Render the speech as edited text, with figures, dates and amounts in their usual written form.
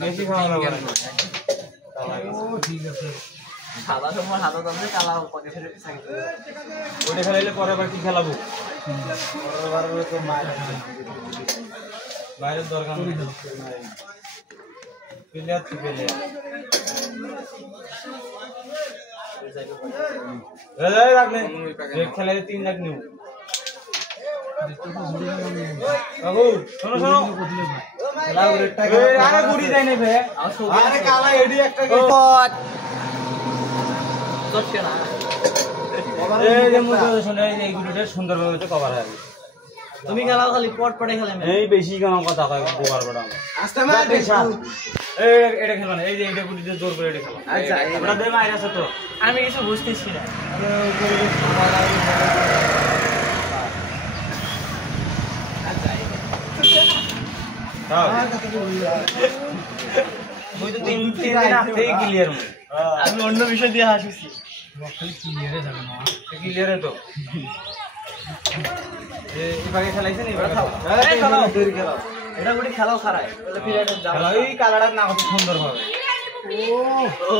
বেশি খাওয়া লাগবে না। ও ঠিক আছে সাদা সময় সাদা দামে কালা পকে ফেলে সাইড ওটা খেলাইলে পরে আবার কি খেলাবো? পরে তো মার বাইরের দরকার নেই। প্লেয়ার তো প্লেয়ার। রাজাই রাখলে এক খেলায় 3 লাখ নিউ। বাবু শোনো শোনো খেলা রেটটা আরে গুড়ি যায় না ভাই। আরে কালা এডি একটা চটকে না এই যে মুখে শুনে এই গুড়িটা সুন্দরভাবে তো কভার হবে। তুমি খেলাও খালি পট পটে খেলে এই বেশি কোন কথা কয় বোকার বড় আমরা। আস্তে মার এই এটা খেলবা না। এই যে এটা গুড়িতে জোর করে এটা খেলা। আচ্ছা ওটা দে মাইরা আছে তো। আমি কিছু বুঝতেছি না দাও ওই তো 3 দিন আগেই ক্লিয়ার হলো। আমি অন্য বিষয় দিয়ে হাসিছি খালি ক্লিয়ারে যাবে না ক্লিয়ার তো এই ভাগে খেলাইছেন এবার খাও এই খেলাও এটা গুটি খেলাও খারাপ তাহলে ফিরে যাও খেলা ওই কালারটা না কত সুন্দর ভাবে। ও